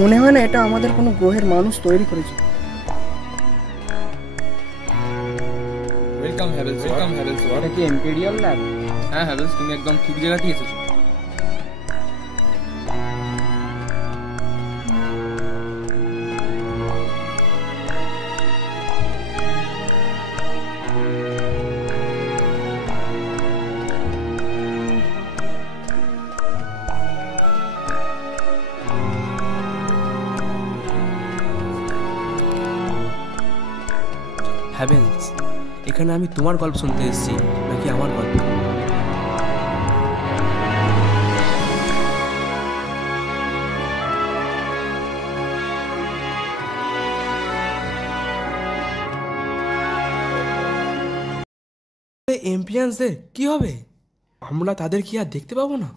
মনে হয় না এটা আমাদের কোনো গ্রহের মানুষ তৈরি করেছে। ওয়েলকাম হ্যাভেলস, এটা কি ইম্পেরিয়াল ল্যাব? হ্যাঁ হ্যাভেলস, তুমি একদম ঠিক জায়গাতেই এসেছো। হ্যাভেলস, এখানে আমি তোমার গল্প শুনতে এসেছি নাকি আমার গল্প? এমপিয়ান্সদের কি হবে? আমরা তাদের কি আর দেখতে পাবো না?